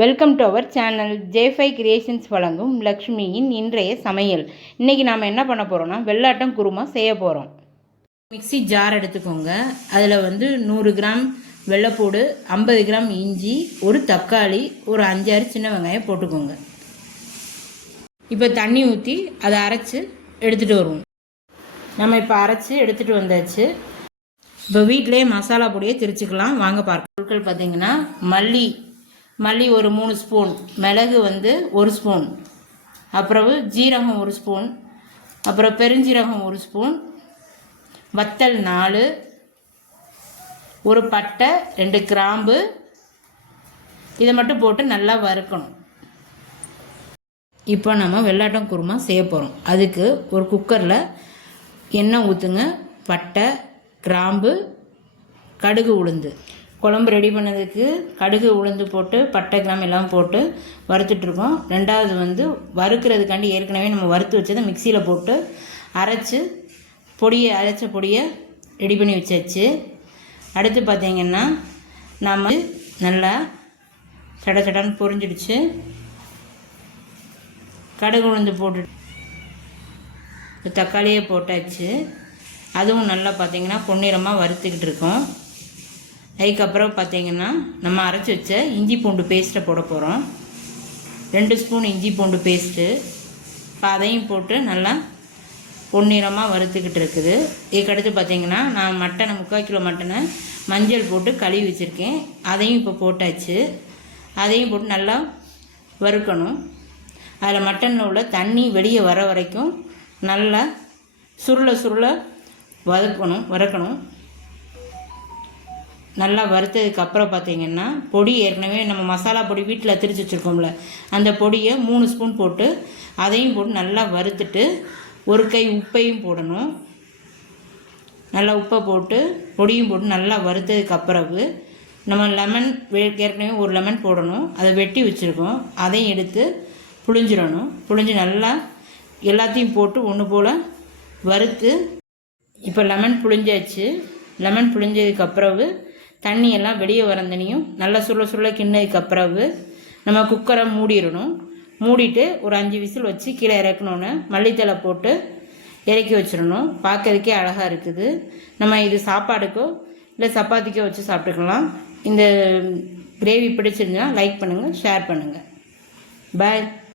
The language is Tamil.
Welcome to our channel J5 creations வழங்கும் லக்ஷ்மியின் இன்றைய சமையல். இன்றைக்கி நாம் என்ன பண்ண போகிறோம்னா வெள்ளாட்டம் குருமா செய்ய போகிறோம். மிக்சி ஜார் எடுத்துக்கோங்க. அதில் 100 கிராம் வெள்ளைப்பூடு, 50 கிராம் இஞ்சி, ஒரு தக்காளி, ஒரு 5-6 சின்ன வெங்காயம் போட்டுக்கோங்க. இப்போ தண்ணி ஊற்றி அதை அரைச்சி எடுத்துகிட்டு வருவோம். நம்ம இப்போ அரைச்சி எடுத்துகிட்டு வந்தாச்சு. இப்போ வீட்டிலேயே மசாலா பொடியை திரிச்சிக்கலாம். வாங்க பார்க்க. பொருட்கள் பார்த்திங்கன்னா மல்லி ஒரு 3 ஸ்பூன், மிளகு 1 ஸ்பூன், அப்புறம் ஜீரகம் 1 ஸ்பூன், அப்புறம் பெருஞ்சீரகம் 1 ஸ்பூன், வத்தல் 4, ஒரு பட்டை, 2 கிராம்பு, இதை மட்டும் போட்டு நல்லா வறுக்கணும். இப்போ நம்ம வெள்ளாட்டம் குருமா செய்ய போகிறோம். அதுக்கு ஒரு குக்கரில் எண்ணெய் ஊற்றுங்க. பட்டை, கிராம்பு, கடுகு, உளுந்து. குழம்பு ரெடி பண்ணதுக்கு கடுகு உளுந்து போட்டு பட்டை கிராம் எல்லாம் போட்டு வறுத்துட்ருக்கோம். ரெண்டாவது வறுக்கிறதுக்காண்டி ஏற்கனவே நம்ம வறுத்து வச்சதை மிக்சியில் போட்டு அரைச்ச பொடியை ரெடி பண்ணி வச்சாச்சு. அடுத்து பார்த்திங்கன்னா நம்ம நல்லா சடன்னு பொரிஞ்சிடுச்சு. கடுகு உளுந்து போட்டு தக்காளியே போட்டாச்சு. அதுவும் நல்லா பார்த்திங்கன்னா பொன்னிறமாக வறுத்துக்கிட்டு இருக்கோம். அதுக்கப்புறம் பார்த்திங்கன்னா நம்ம அரைச்சி வச்ச இஞ்சி பூண்டு பேஸ்ட்டை போட போகிறோம். 2 ஸ்பூன் இஞ்சி பூண்டு பேஸ்ட்டு. இப்போ அதையும் போட்டு நல்லா பொன்னிறமாக வறுத்துக்கிட்டு இருக்குது. இதுக்கடுத்து பார்த்திங்கன்னா நான் மட்டனை 3/4 கிலோ மட்டனை மஞ்சள் போட்டு கழுவி வச்சுருக்கேன். அதையும் இப்போ போட்டாச்சு. அதையும் போட்டு நல்லா வறுக்கணும். அதில் மட்டனில் உள்ள தண்ணி வெளியே வர வரைக்கும் நல்லா சுருள வறுக்கணும். நல்லா வறுத்ததுக்கப்புறம் பார்த்திங்கன்னா பொடி ஏற்கனவே நம்ம மசாலா பொடி வீட்டில் திரிச்சு வச்சுருக்கோம்ல, அந்த பொடியை 3 ஸ்பூன் போட்டு அதையும் போட்டு நல்லா வறுத்துட்டு ஒரு கை உப்பையும் போடணும். நல்லா உப்பை போட்டு பொடியும் போட்டு நல்லா வறுத்ததுக்கப்புறம் நம்ம லெமன் ஏற்கனவே ஒரு லெமன் போடணும். அதை வெட்டி வச்சுருக்கோம். அதையும் எடுத்து புழிஞ்சிடணும். புழிஞ்சு நல்லா எல்லாத்தையும் போட்டு ஒன்று போல் வறுத்து இப்போ லெமன் புழிஞ்சாச்சு. லெமன் புழிஞ்சதுக்கப்புறம் தண்ணியெல்லாம் வெளியே வரந்தனையும் நல்லா சுருள கிண்ணதுக்கப்புறம் நம்ம குக்கரை மூடிடணும். மூடிட்டு ஒரு 5 விசில் வச்சு கீழே இறக்கணுன்னு மல்லித்தலை போட்டு இறக்கி வச்சிடணும். பார்க்கறதுக்கே அழகாக இருக்குது. நம்ம இது சாப்பாடுக்கோ இல்லை சப்பாத்திக்கோ வச்சு சாப்பிட்டுக்கலாம். இந்த கிரேவி பிடிச்சிருந்தா லைக் பண்ணுங்கள், ஷேர் பண்ணுங்கள். பாய்.